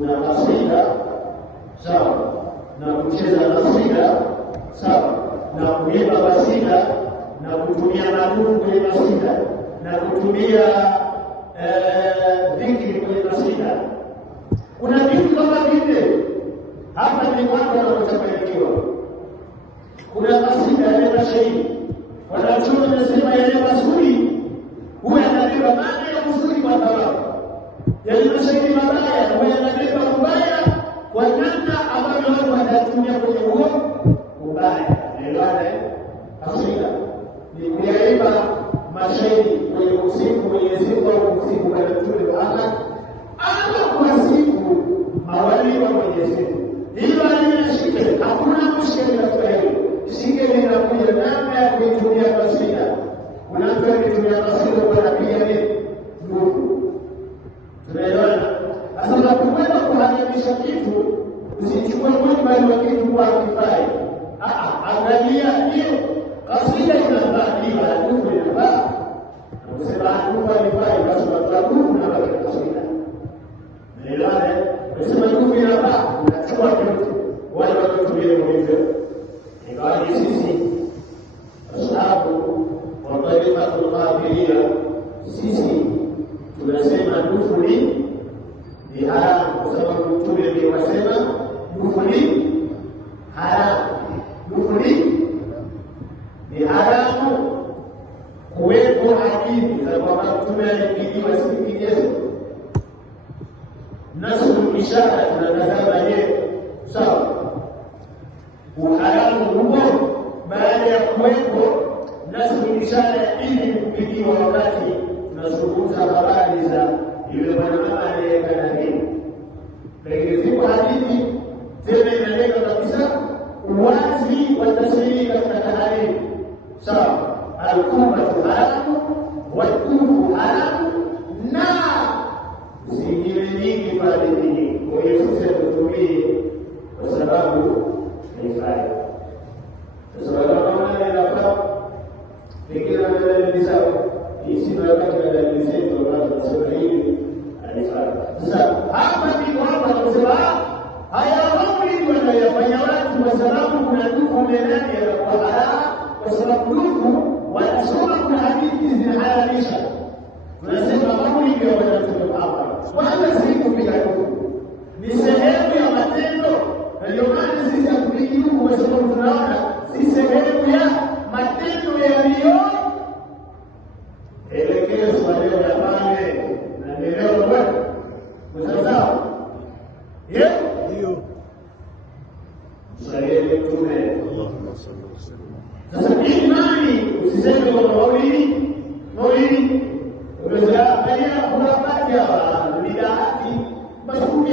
kuna kasida sawa, na kucheza kasida sawa, na kuimba kasida, na kutumia magumu kwenye kasida, na kutumia dhikri kwenye kasida. Kuna vitu kama vile hapa ni watu wanaotafanikiwa. Kuna kasida ya mashairi, wanachuo wanasema yale mazuri huwa yanabeba maana ya uzuri kwa sababu yale mashairi mabaya huwa yanabeba ubaya kwa namna ambayo watu wanatumia kwenye huo ubaya. Elewana kasida ni kuyaimba mashairi kwenye usiku Mwenyezi Mungu au usiku kwa Mtume Muhammad ama kwa siku mawali wa Mwenyezi Mungu. Hilo linashika, hakuna mushkeli katika hilo. Shike linakuja namna ya kuitumia kasida. Unaanza kutumia kasida kwa nabii nguvu. Tunaelewana? Sasa unapokwenda kuhamisha kitu, usichukue mwimbo wa kitu kwa kifai. Angalia hiyo kasida inafaa bila nguvu inafaa. Unasema nguvu inafaa basi unatoa nguvu na baki kasida. Tunaelewana? Unasema nguvu inafaa, unachukua kitu wale wanaotumia hivyo. Ingawa sisi ashabu wa tariqatul qadiriyya sisi tunasema nguvu ni haramu, kwa sababu Mtume aliwasema nguvu ni haramu. Nguvu ni haramu. Kuwepo hadithi za kwamba Mtume alipigiwa sikigezo nasu ishara tunatazama yeye sawa. Uharamu huo baada ya kuwepo nasu ishara ili kupigiwa wakati tunazungumza habari za yule mwanamama aliyeka nabii. Lakini ziko hadithi tena inaleta kabisa uwazi wa tasiri katika tahariri sawa. Al-kubatu haramu, wal-kufu haramu, na zingine nyingi pale nyingi. Kwa hiyo sisi tutumie kwa sababu haifai. Kwa sababu kama inafaa fikira na sawa, hisi na wakati wa dalili zetu ambazo tunasema hivi haifai. Sasa hapa ndipo hapa tunasema haya mambo wanayofanya watu kwa sababu kuna ndugu ndani ya Qur'an, kwa sababu ndugu wanasoma kuna hadithi zinahalalisha. Tunasema mambo hivi wanatoka hapa. Kwanza si kupiga ndugu, ni sehemu ya matendo, na ndio maana sisi hatupigi ndugu kwa sababu tunaona si sehemu ya matendo yaliyo elekezwa leo yafanye na leo wewe. Mtazamo. Ndio. Swali Mtume Allahumma salli wa sallam. Sasa imani usiseme kwa maulidi unaweza kufanya kuna baadhi ya bid'ati mashuhuri